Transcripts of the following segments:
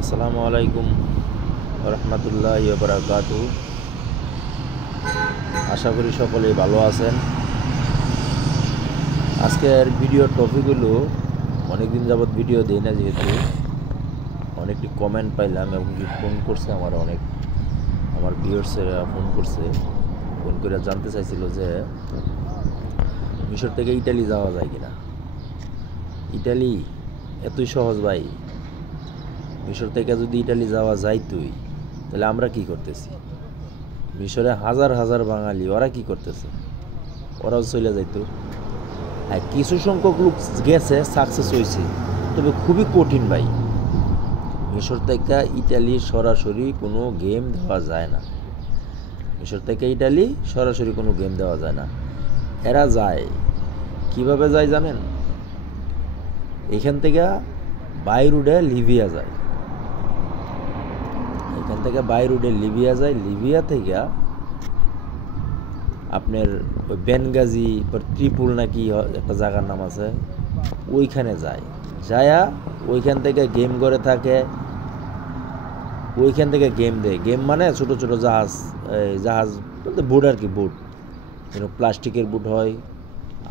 আসসালামু আলাইকুম রহমতুল্লাহি ওয়া বারাকাতুহু। আশা করি সকলেই ভালো আছেন। আজকের ভিডিওর টপিক হলো, অনেকদিন যাবৎ ভিডিও দেই না, যেহেতু অনেকটি কমেন্ট পাইলাম এবং ফোন করছে আমার ভিউয়ার্সেরা ফোন করে জানতে চাইছিল যে মিশর থেকে ইটালি যাওয়া যায় কিনা। ইটালি এতই সহজ ভাই। মিশর থেকে যদি ইটালি যাওয়া যাইতই, তাহলে আমরা কি করতেছি? মিশরে হাজার হাজার বাঙালি, ওরা কি করতেছে? ওরাও চলে যাইতো। আর কিছু সংখ্যক লোক গেছে, সাকসেস হয়েছে, তবে খুবই কঠিন ভাই। মিশর থেকে ইটালি সরাসরি কোনো গেম দেওয়া যায় না। মিশর থেকে ইটালি সরাসরি কোনো গেম দেওয়া যায় না। এরা যায় কিভাবে যায় জানেন? এখান থেকে বাই রুটে লিবিয়া যায়। এখান থেকে বাই রুটে লিবিয়া যায়। লিবিয়া থেকে আপনার ওই বেনগাজি বা ত্রিপুল নাকি একটা জায়গার নাম আছে, ওইখানে যায়। যায়া ওইখান থেকে গেম করে থাকে। ওইখান থেকে গেম দেয়। গেম মানে ছোট ছোট জাহাজ বুট আর কি, বুট যেন প্লাস্টিকের বুট হয়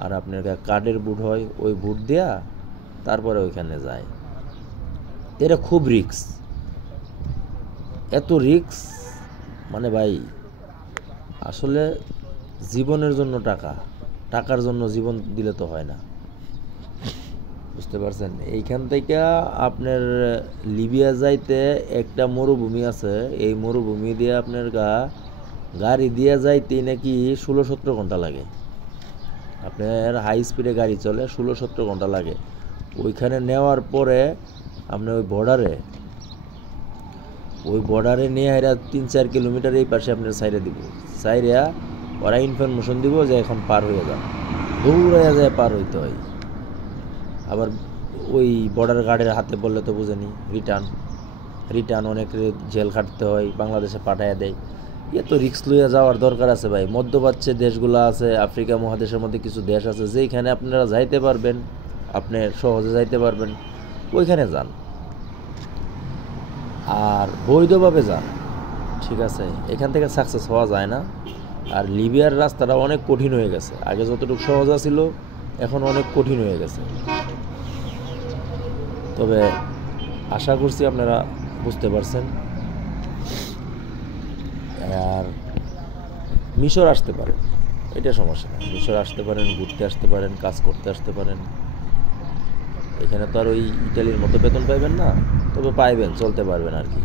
আর আপনার কাঠের বুট হয়, ওই বুট দেয়া তারপরে ওইখানে যায়। এটা খুব রিস্ক। এত রিস্ক মানে ভাই, আসলে জীবনের জন্য টাকার জন্য জীবন দিলে তো হয় না, বুঝতে পারছেন? এইখান থেকে আপনার লিবিয়া যাইতে একটা মরুভূমি আছে। এই মরুভূমি দিয়ে আপনার গাড়ি দিয়ে যাইতে নাকি 16-17 ঘন্টা লাগে। আপনার হাই স্পিডে গাড়ি চলে, 16-17 ঘন্টা লাগে। ওইখানে নেওয়ার পরে আপনার ওই বর্ডারে নিয়ে এরা 3-4 কিলোমিটার এই পাশে আপনার সাইডে দিব। সাইডে ওরা ইনফরমেশন দিব যে এখন পার হয়ে যান। দৌড়াইয়া যায় পার হইতে হয়। আবার ওই বর্ডার গার্ডের হাতে বললে তো বুঝেনি, রিটার্ন অনেক জেল খাটতে হয়, বাংলাদেশে পাঠাইয়া দেয়। এত রিস্ক লইয়া যাওয়ার দরকার আছে ভাই? মধ্যপ্রাচ্যে দেশগুলো আছে, আফ্রিকা মহাদেশের মধ্যে কিছু দেশ আছে যেখানে আপনারা যাইতে পারবেন, আপনি সহজে যাইতে পারবেন, ওইখানে যান আর বৈধভাবে যান, ঠিক আছে? এখান থেকে সাকসেস হওয়া যায় না। আর লিবিয়ার রাস্তাটা অনেক কঠিন হয়ে গেছে। আগে যতটুকু সহজ ছিল, এখন অনেক কঠিন হয়ে গেছে। তবে আশা করছি আপনারা বুঝতে পারছেন। আর মিশর আসতে পারেন, এটা সমস্যা না। মিশর আসতে পারেন, ঘুরতে আসতে পারেন, কাজ করতে আসতে পারেন। এখানে তো আর ওই ইটালির মতো বেতন পাইবেন না, তবে পাইবেন, চলতে পারবেন আর কি।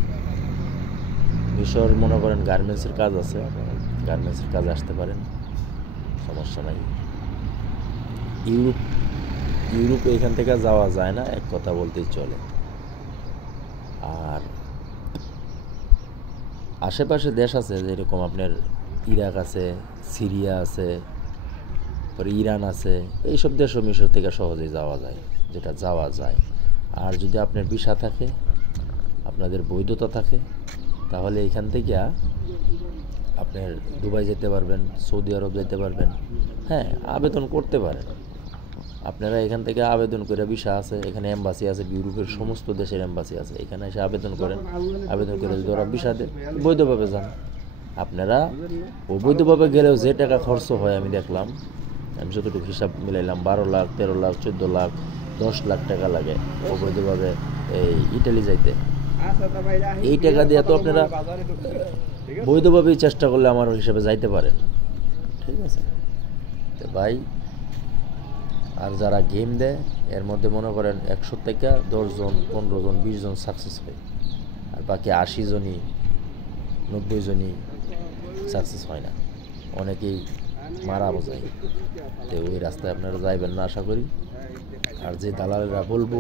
মিশর মনে করেন গার্মেন্টসের কাজ আছে, গার্মেন্টসের কাজে আসতে পারেন, সমস্যা নাই। ইউরোপে এখান থেকে যাওয়া যায় না, এক কথা বলতেই চলে। আর আশেপাশে দেশ আছে, যেরকম আপনার ইরাক আছে, সিরিয়া আছে, পরে ইরান আছে। এইসব দেশও মিশর থেকে সহজেই যাওয়া যায়, যেটা যাওয়া যায়। আর যদি আপনার ভিসা থাকে, আপনাদের বৈধতা থাকে, তাহলে এখান থেকে আপনার দুবাই যেতে পারবেন, সৌদি আরব যেতে পারবেন। হ্যাঁ, আবেদন করতে পারেন আপনারা। এখান থেকে আবেদন করে, ভিসা আছে, এখানে এম্বাসি আছে, ইউরোপের সমস্ত দেশের এম্বাসি আছে, এখানে এসে আবেদন করেন। আবেদন করে যদি ওরা ভিসা দেয়, বৈধভাবে যান। আপনারা অবৈধভাবে গেলেও যে টাকা খরচ হয় আমি দেখলাম, আমি যতটুকু হিসাব মিলাইলাম, 12 লাখ, 13 লাখ, 14 লাখ, 10 লাখ টাকা লাগে অবৈধভাবে এই ইটালি যাইতে। এই টাকা দিয়ে তো আপনারা বৈধভাবেই চেষ্টা করলে আমার হিসাবে যাইতে পারেন, ঠিক আছে? তো ভাই, আর যারা গেম দেয়, এর মধ্যে মনে করেন 100 থেকে 10 জন, 15 জন, 20 জন সাকসেস হয়, আর বাকি 80 জনই, 90 জনই সাকসেস হয় না। অনেকেই মারা যায়। তো ওই রাস্তায় আপনারা যাইবেন না আশা করি। আর যে দালালেরা বলবো,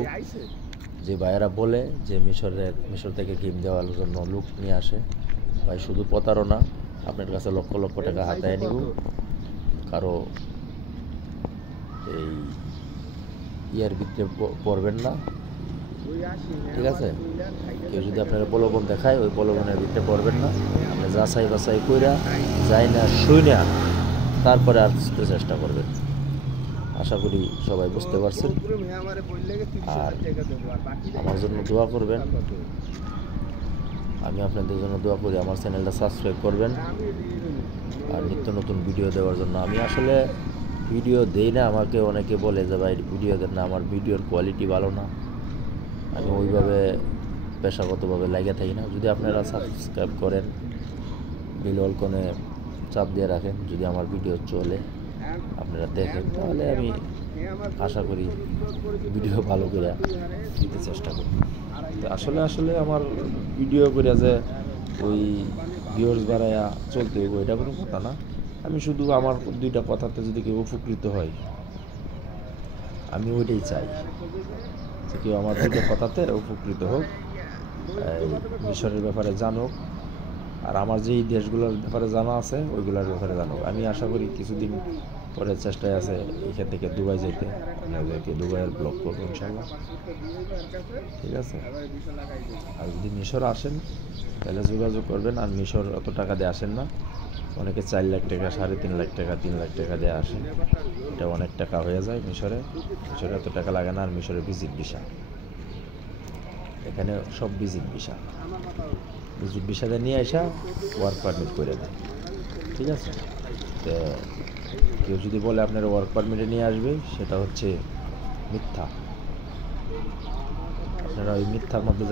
যে ভাইয়েরা বলে যে মিশর থেকে গেম দেওয়ার জন্য লোক নিয়ে আসে, ভাই শুধু প্রতারণা। আপনার কাছে লক্ষ লক্ষ টাকা হাতায় নিব, কারো এই ইয়ার ভিতরে পড়বেন না, ঠিক আছে? কেউ যদি আপনার প্রলোভন দেখায়, ওই প্রলোভনের ভিতরে পড়বেন না। আপনি যাচাই বাছাই কইরা, যাই না শুই না, তারপরে আসতে চেষ্টা করবেন। আশা করি সবাই বুঝতে পারছেন। আর আমার জন্য দোয়া করবেন। আমি আপনাদের জন্য দোয়া করি আমার চ্যানেলটা সাবস্ক্রাইব করবেন আর নিত্য নতুন ভিডিও দেওয়ার জন্য। আমি আসলে ভিডিও দেই না, আমাকে অনেকে বলে যে ভাই ভিডিও দেন না, আমার ভিডিওর কোয়ালিটি ভালো না, আমি ওইভাবে পেশাগতভাবে লেগে থাকি না। যদি আপনারা সাবস্ক্রাইব করেন, বেল আইকনে চাপ দিয়ে রাখেন, যদি আমার ভিডিও চলে আপনারা দেখেন, তাহলে আমি আশা করি ভিডিও ভালো করে দিতে চেষ্টা করি। তো আসলে আমার ভিডিও করে যে ওই ভিউয়ার্স বাড়ায়া চলতে হবে এটা কোনো কথা না। আমি শুধু আমার দুইটা কথাতে যদি কেউ উপকৃত হয়, আমি ওইটাই চাই যে কেউ আমার দুইটা কথাতে উপকৃত হোক, এই মিশরের ব্যাপারে জানুক, আর আমার যেই দেশগুলোর ব্যাপারে জানা আছে ওইগুলোর ব্যাপারে জানুক। আমি আশা করি কিছুদিন পরে চেষ্টায় আছে এখান থেকে দুবাই যেতে, আপনাদেরকে দুবাইয়ের ব্লগ করবো ইনশাল্লাহ, ঠিক আছে। আর যদি মিশর আসেন তাহলে যোগাযোগ করবেন। আর মিশর অত টাকা দিয়ে আসেন না, অনেকে 4 লাখ টাকা, 3.5 লাখ টাকা, 3 লাখ টাকা দিয়ে আসে, এটা অনেক টাকা হয়ে যায়। মিশরে এত টাকা লাগে না। আর মিশরে ভিজিট ভিসা, এখানে সব ভিজিট ভিসাটা নিয়ে আসা ওয়ার্ক পারমিট করে দেয়, ঠিক আছে। তো কেউ যদি বলে আপনার ওয়ার্ক পারমিটে নিয়ে আসবে, সেটা হচ্ছে মিথ্যা। আপনারা ওই মিথ্যার মধ্যে